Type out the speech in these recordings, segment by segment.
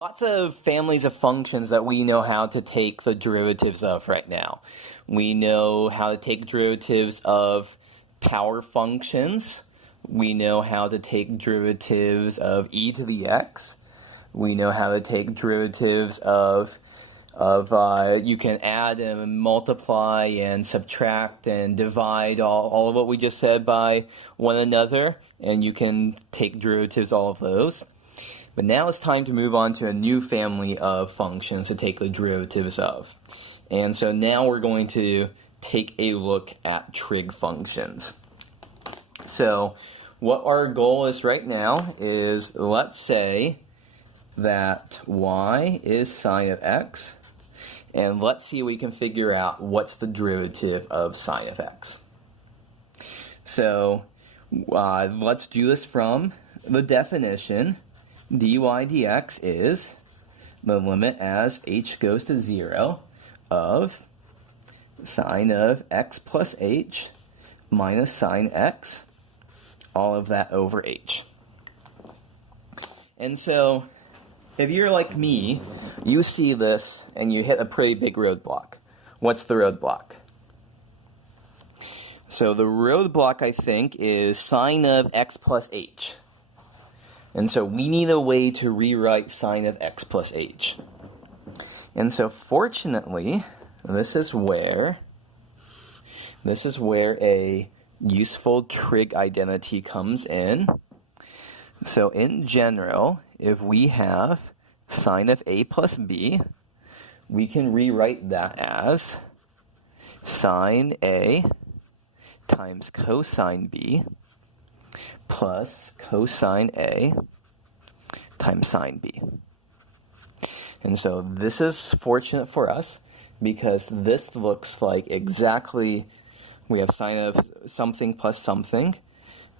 Lots of families of functions that we know how to take the derivatives of right now. We know how to take derivatives of power functions. We know how to take derivatives of e to the x. We know how to take derivatives of you can add and multiply and subtract and divide all of what we just said by one another, and you can take derivatives all of those. But now it's time to move on to a new family of functions to take the derivatives of. And so now we're going to take a look at trig functions. So what our goal is right now is, let's say that y is sine of x, and let's see if we can figure out what's the derivative of sine of x. So let's do this from the definition. dy dx is the limit as h goes to 0 of sine of x plus h minus sine x, all of that over h. And so if you're like me, you see this and you hit a pretty big roadblock. What's the roadblock? So the roadblock, I think, is sine of x plus h. And so we need a way to rewrite sine of x plus h. And so fortunately, this is where a useful trig identity comes in. So in general, if we have sine of a plus b, we can rewrite that as sine a times cosine b plus cosine a times sine b. And so this is fortunate for us because this looks like exactly, we have sine of something plus something.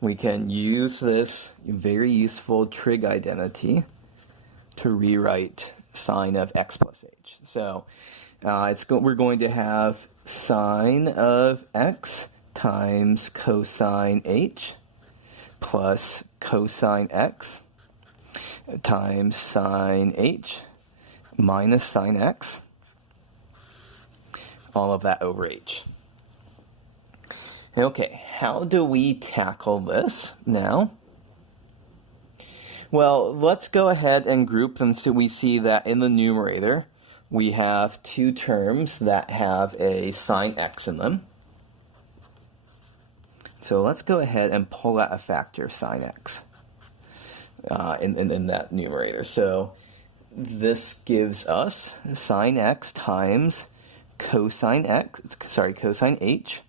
We can use this very useful trig identity to rewrite sine of x plus h. So we're going to have sine of x times cosine h plus cosine x times sine h minus sine x, all of that over h. Okay, how do we tackle this now? Well, let's go ahead and group them so we see that in the numerator we have two terms that have a sine x in them. So let's go ahead and pull out a factor of sine x in that numerator. So this gives us sine x times cosine h.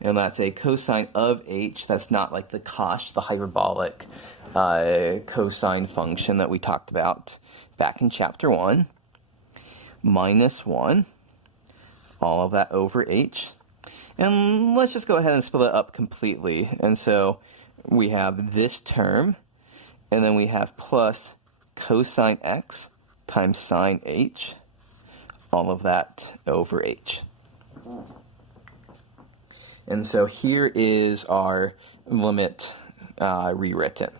And that's a cosine of h. That's not like the cosh, the hyperbolic cosine function that we talked about back in chapter 1. Minus 1. All of that over h. And let's just go ahead and split it up completely. And so we have this term, and then we have plus cosine x times sine h, all of that over h. And so here is our limit rewritten.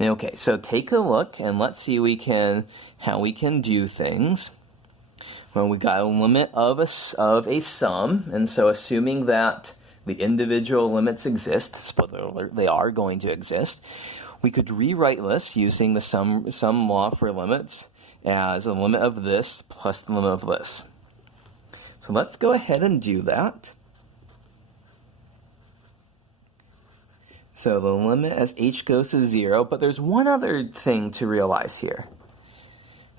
Okay, so take a look and let's see how we can do things. Well, we got a limit of a sum, and so assuming that the individual limits exist, spoiler alert, they are going to exist, we could rewrite this using the sum law for limits as a limit of this plus the limit of this. So let's go ahead and do that. So the limit as h goes to 0, but there's one other thing to realize here.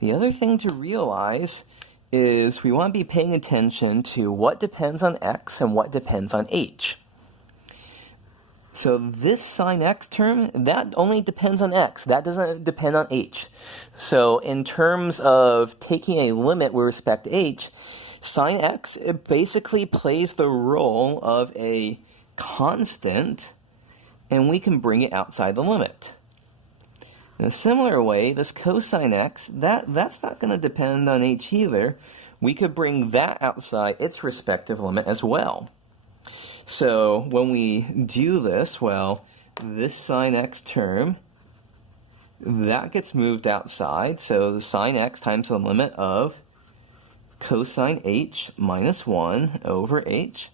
The other thing to realize is we want to be paying attention to what depends on x and what depends on h. So this sine x term, that only depends on x. That doesn't depend on h. So in terms of taking a limit with respect to h, sine x, it basically plays the role of a constant, and we can bring it outside the limit. In a similar way, this cosine x, that's not going to depend on h either. We could bring that outside its respective limit as well. So when we do this, well, this sine x term that gets moved outside, so the sine x times the limit of cosine h minus 1 over h.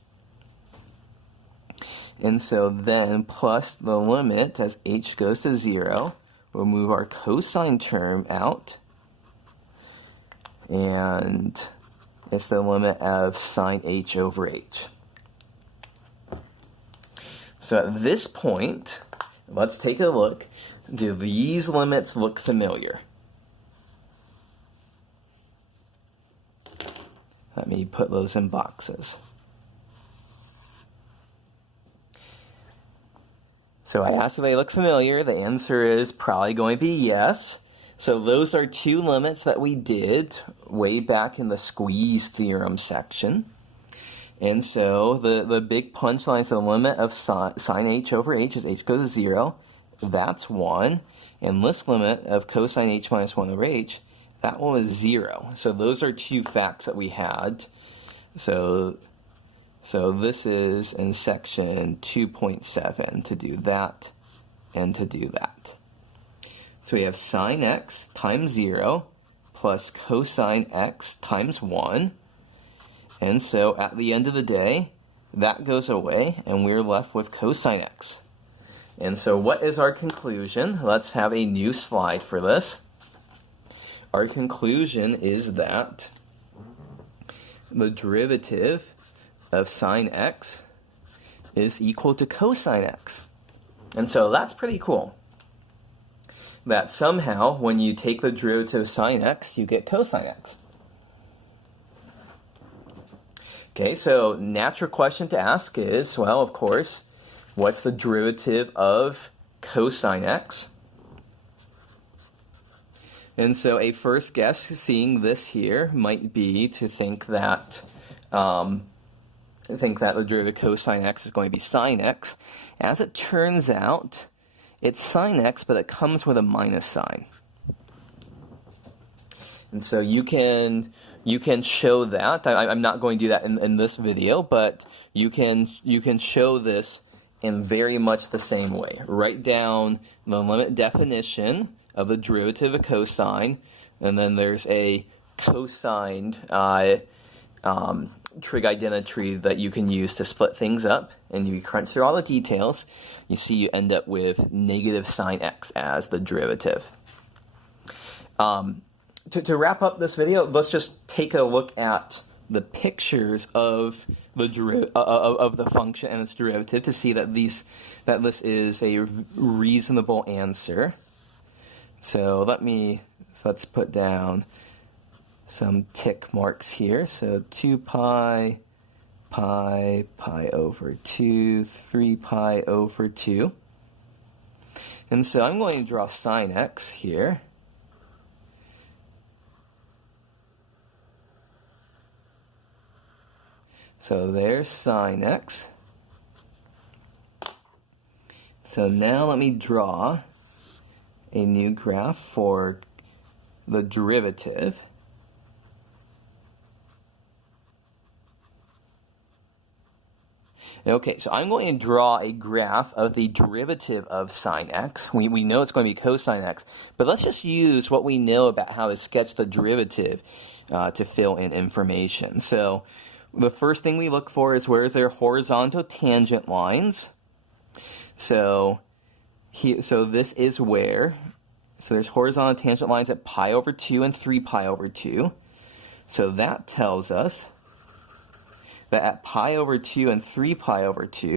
And so then plus the limit as h goes to 0, we'll move our cosine term out. And it's the limit of sine h over h. So at this point, let's take a look. Do these limits look familiar? Let me put those in boxes. So I asked if they look familiar. The answer is probably going to be yes. So those are two limits that we did way back in the squeeze theorem section. And so the big punchline is the limit of sine h over h as h goes to 0. That's 1. And this limit of cosine h minus 1 over h, that one was 0. So those are two facts that we had. So this is in section 2.7 to do that and to do that. So we have sine x times 0 plus cosine x times 1. And so at the end of the day, that goes away and we're left with cosine x. And so what is our conclusion? Let's have a new slide for this. Our conclusion is that the derivative of sine x is equal to cosine x. And so that's pretty cool. That somehow, when you take the derivative of sine x, you get cosine x. Okay, so natural question to ask is, well, of course, what's the derivative of cosine x? And so a first guess seeing this here might be to think that the derivative of cosine x is going to be sine x. As it turns out, it's sine x, but it comes with a minus sign. And so you can show that. I'm not going to do that in this video, but you can show this in very much the same way. Write down the limit definition of the derivative of cosine, and then there's a cosine trig identity that you can use to split things up, and you crunch through all the details, you see you end up with negative sine x as the derivative. To wrap up this video, let's just take a look at the pictures of the function and its derivative to see that this is a reasonable answer. So let's put down some tick marks here. So 2 pi over 2, 3 pi over 2. And so I'm going to draw sine x here. So there's sine x. So now let me draw a new graph for the derivative. Okay, so I'm going to draw a graph of the derivative of sine x. We know it's going to be cosine x, but let's just use what we know about how to sketch the derivative to fill in information. So the first thing we look for is where there are horizontal tangent lines. So this is where, so there's horizontal tangent lines at pi over 2 and 3 pi over 2. So that tells us that at pi over 2 and 3 pi over 2,